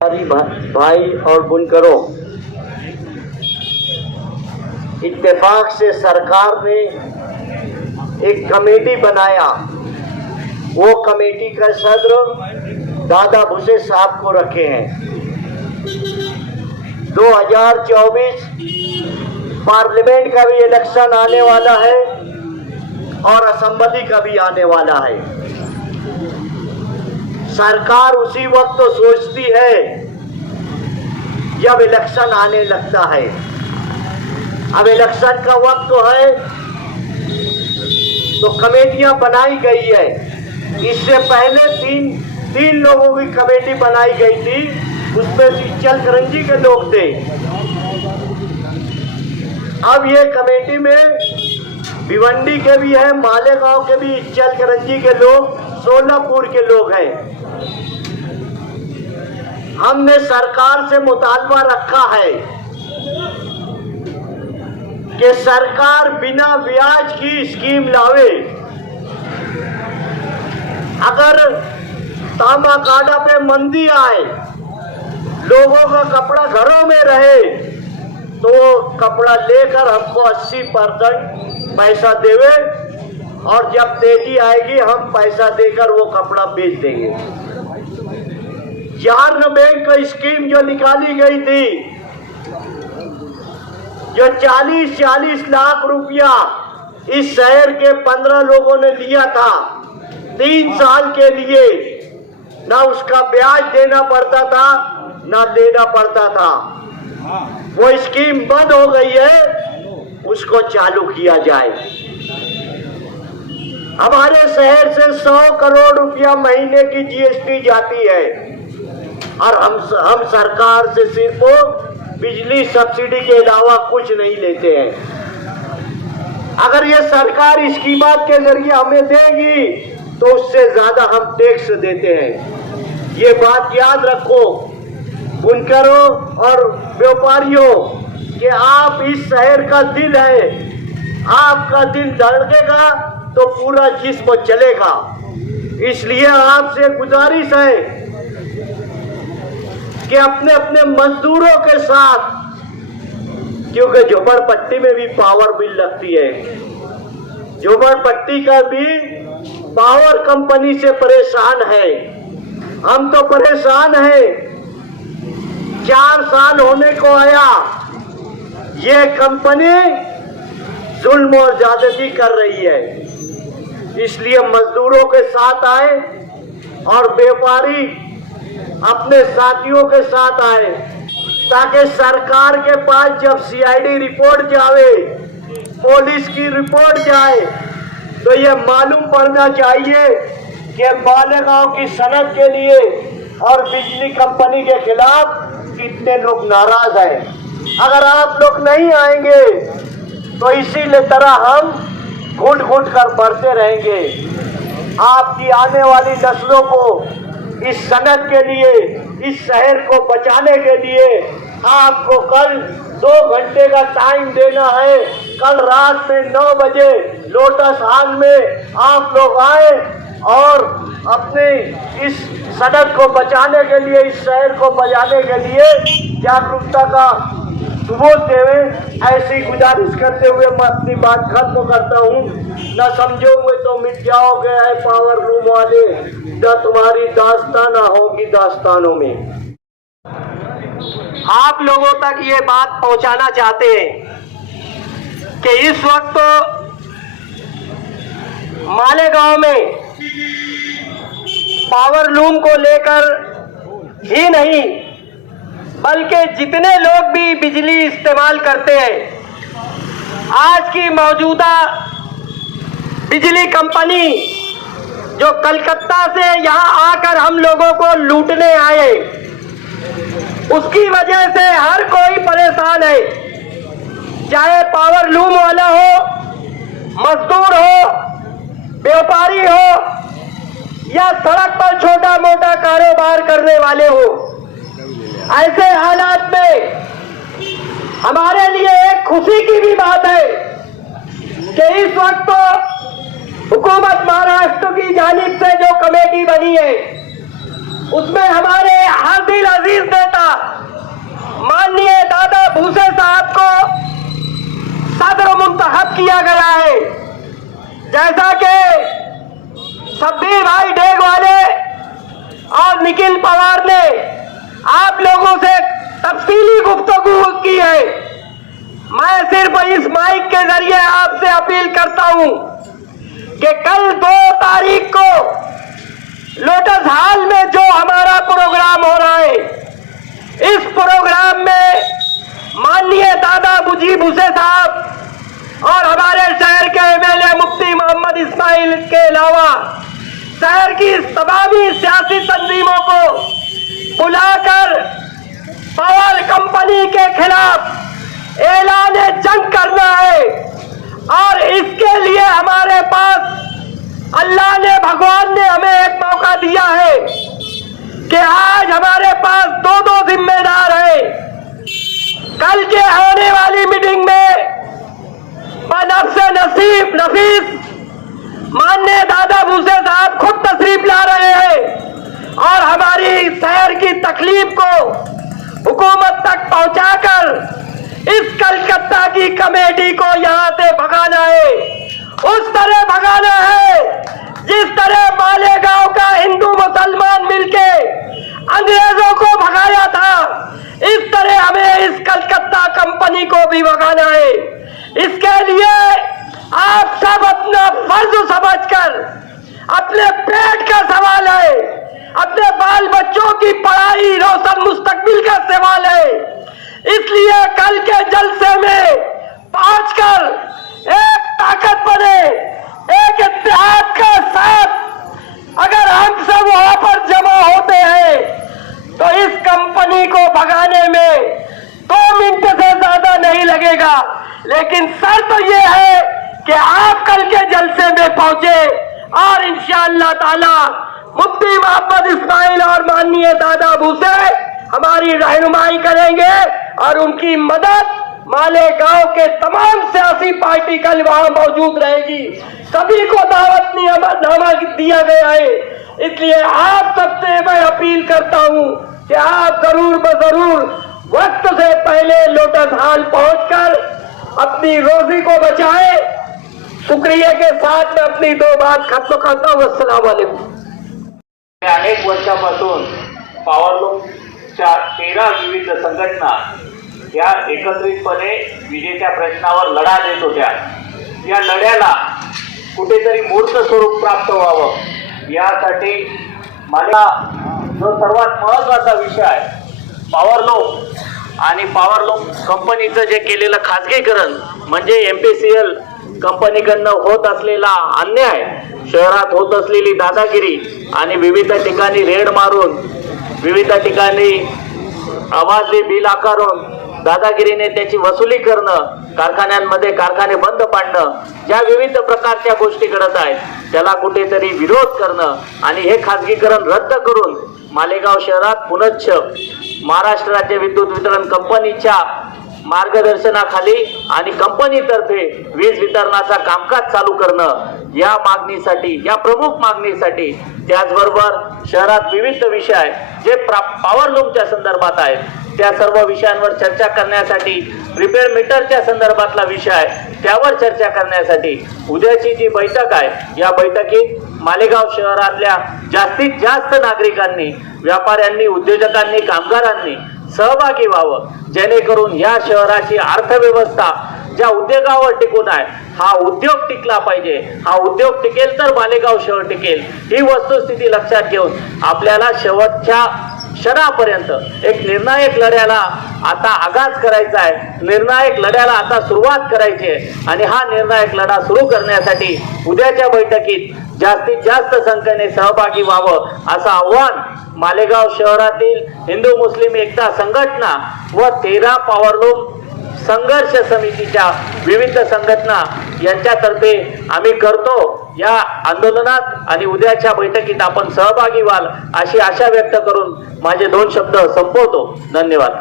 भाई और बुनकरों, इत्तेफाक से सरकार ने एक कमेटी बनाया। वो कमेटी का सदर दादा भुसे साहब को रखे हैं। 2024 पार्लियामेंट का भी इलेक्शन आने वाला है और असेंबली का भी आने वाला है। सरकार उसी वक्त तो सोचती है जब इलेक्शन आने लगता है। अब इलेक्शन का वक्त तो है तो कमेटियां बनाई गई है। इससे पहले तीन लोगों की कमेटी बनाई गई थी, उसमें इचलकरंजी के लोग थे। अब ये कमेटी में भिवंडी के भी है, मालेगांव के भी, इचलकरंजी के लोग, सोलापुर के लोग हैं। हमने सरकार से मुतालबा रखा है कि सरकार बिना ब्याज की स्कीम लावे। अगर तांबा काडा पे मंदी आए, लोगों का कपड़ा घरों में रहे, तो कपड़ा लेकर हमको 80% पैसा देवे और जब तेजी आएगी हम पैसा देकर वो कपड़ा बेच देंगे। यार्न बैंक की स्कीम जो निकाली गई थी, जो 40-40 लाख रुपया इस शहर के 15 लोगों ने लिया था 3 साल के लिए, ना उसका ब्याज देना पड़ता था ना लेना पड़ता था। वो स्कीम बंद हो गई है, उसको चालू किया जाए। हमारे शहर से 100 करोड़ रुपया महीने की जीएसटी जाती है और हम सरकार से सिर्फ बिजली सब्सिडी के अलावा कुछ नहीं लेते हैं। अगर ये सरकार स्कीमात के जरिए हमें देगी तो उससे ज्यादा हम टैक्स देते हैं। ये बात याद रखो बुनकरों और व्यापारियों कि आप इस शहर का दिल है। आपका दिल धड़केगा तो पूरा जिस्म चलेगा। इसलिए आपसे गुजारिश है कि अपने अपने मजदूरों के साथ, क्योंकि झोपड़पट्टी में भी पावर बिल लगती है, झोपड़पट्टी का भी पावर कंपनी से परेशान है। हम तो परेशान हैं। 4 साल होने को आया, ये कंपनी जुल्म और ज्यादती कर रही है। इसलिए मजदूरों के साथ आए और व्यापारी अपने साथियों के साथ आए, ताकि सरकार के पास जब सीआईडी रिपोर्ट जावे, पुलिस की रिपोर्ट जाए, तो ये मालूम पड़ना चाहिए कि मालेगांव की सनत के लिए और बिजली कंपनी के खिलाफ कितने लोग नाराज हैं। अगर आप लोग नहीं आएंगे तो इसीलिए तरह हम घुट घुट कर बढ़ते रहेंगे। आपकी आने वाली नस्लों को इस सनत के लिए, इस शहर को बचाने के लिए आपको कल 2 घंटे का टाइम देना है। कल रात में 9 बजे लोटस हॉल में आप लोग आए और अपने इस सनत को बचाने के लिए, इस शहर को बचाने के लिए जागरूकता का सबूत देवे। ऐसी गुजारिश करते हुए मैं अपनी बात खत्म करता हूँ। न समझोगे तो मिट जाओगे ऐ पावर रूम वाले, न तुम्हारी दास्तान होगी दास्तानों में। आप लोगों तक ये बात पहुंचाना चाहते हैं कि इस वक्त तो मालेगांव में पावर लूम को लेकर ही नहीं, बल्कि जितने लोग भी बिजली इस्तेमाल करते हैं, आज की मौजूदा बिजली कंपनी जो कलकत्ता से यहां आकर हम लोगों को लूटने आए, उसकी वजह से हर कोई परेशान है। चाहे पावर लूम वाला हो, मजदूर हो, व्यापारी हो या सड़क पर छोटा मोटा कारोबार करने वाले हो। ऐसे हालात में हमारे लिए एक खुशी की भी बात है कि इस वक्त तो हुकूमत महाराष्ट्र की जानिब से जो कमेटी बनी है, उसमें हमारे हादिल अजीज किया गया है। जैसा कि शब्बीर भाई डेग वाले और निखिल पवार ने आप लोगों से तफसीली गुफ्तगू की है, मैं सिर्फ इस माइक के जरिए आपसे अपील करता हूं कि कल 2 तारीख को लोटस हॉल में जो हमारा प्रोग्राम हो रहा है, इस प्रोग्राम में माननीय दादा मुजीब हुसैन साहब और हमारे शहर के एमएलए मुफ्ती मोहम्मद इस्माइल के अलावा शहर की तमामी सियासी तंजीमों को बुलाकर पावर कंपनी के खिलाफ ऐलान जंग करना है। और इसके लिए हमारे पास अल्लाह ने, भगवान ने हमें एक मौका दिया है कि आज हमारे पास 2 जिम्मेदार हैं। कल के होने वाली मीटिंग में बनफ्से नफीस माननीय दादा भूसे साहब खुद तशरीफ ला रहे हैं और हमारी शहर की तकलीफ को हुकूमत तक पहुंचाकर इस कलकत्ता की कमेटी को यहां से भगाना है। उस तरह भगाना है जिस तरह मालेगांव का हिंदू मुसलमान मिलके अंग्रेजों को भगाया था, इस तरह हमें इस कलकत्ता कंपनी को भी भगाना है। इसके लिए आप सब अपना फर्ज समझकर, अपने पेट का सवाल है, अपने बाल बच्चों की पढ़ाई रोशन मुस्तकबिल का सवाल है, इसलिए कल के जलसे में पहुंचकर एक ताकत बने, एक इत्तेहाद का साथ अगर हम सब वहां पर जमा होते हैं तो इस कंपनी को भगाने में 2 मिनट से ज्यादा नहीं लगेगा। लेकिन शर्त तो ये है कि आप कल के जलसे में पहुंचे और इंशाअल्लाह ताला मुफ्ती मोहम्मद इस्माइल और माननीय दादा भूसे हमारी रहनुमाई करेंगे और उनकी मदद मालेगांव के तमाम सियासी पार्टी कल वहां मौजूद रहेगी। सभी को दावतनामा दिया गया है। इसलिए आप सबसे मैं अपील करता हूं कि आप जरूर बजरूर वक्त से पहले लोटस हॉल पहुंचकर अपनी रोजी को बचाएं। शुक्रिया के साथ मैं अपनी 2 बात खत्म करता हूं। अस्सलाम वालेकुम। अनेक वर्षापासून पॉवरलूमच्या 13 विविध संघटना या एकत्रितपणे विजेच्या प्रश्नावर लढा देत होत्या। या लढ्याला कुठेतरी मूर्त स्वरूप प्राप्त व्हावं यासाठी मला जो सर्वात महत्त्वाचा विषय आहे पॉवरलूम आणि पॉवरलूम कंपनीचं जे केलेलं खाजगीकरण म्हणजे MPCL कंपनीकडनं होत असलेला अन्याय, शहरात होत असलेली दादागिरी आणि विविध ठिकाणी रेड मारून, विविध ठिकाणी आवाजी बिल आकारून दादागिरीने त्याची वसुली करणं, कारखान्यांमध्ये कारखाने बंद पाडणं, ज्या विविध प्रकारच्या गोष्टी घडत आहेत त्याला कुठेतरी विरोध करणं आणि हे खाजगीकरण रद्द करून मालेगाव शहरात पुनश्च महाराष्ट्र राज्य विद्युत वितरण कंपनीच्या मार्गदर्शनाखाली आणि कंपनीतर्फे वीज वितरणाचा कामकाज चालू करणं या मागणीसाठी, या प्रमुख मागणीसाठी, त्याचबरोबर शहरात विविध विषय जे पॉवरलूमच्या संदर्भात आहेत त्या सर्व विषयांवर चर्चा करण्यासाठी, प्रीपेड मीटरच्या संदर्भातला विषय आहे त्यावर चर्चा करण्यासाठी उद्याची जी बैठक आहे या बैठकीत मालेगाव शहरातल्या जास्तीत जास्त नागरिकांनी, व्यापाऱ्यांनी, उद्योजकांनी, कामगारांनी सहभागी व्हावं, जेणेकरून या शहराची अर्थव्यवस्था ज्या उद्योगावर टिकून आहे हा उद्योग टिकला पाहिजे। हा उद्योग टिकेल तर मालेगाव शहर टिकेल ही वस्तुस्थिती लक्षात घेऊन आपल्याला शेवटच्या क्षणापर्यंत एक निर्णायक लढ्याला आता आगाज करायचा आहे, निर्णायक लढ्याला आता सुरुवात करायची आहे आणि हा निर्णायक लढा सुरू करण्यासाठी उद्याच्या बैठकीत जास्तीत जास्त संख्येने सहभागी व्हावं असं आव्हान मालेगाव शहरातील हिंदू मुस्लिम एकता संघटना व 13 पॉवरलूम संघर्ष समितीच्या विविध संघटना यांच्यातर्फे आम्ही करतो। या आंदोलनात आणि उद्याच्या बैठकीत आपण सहभागी व्हाल अशी आशा व्यक्त करून माझे 2 शब्द संपवतो। धन्यवाद।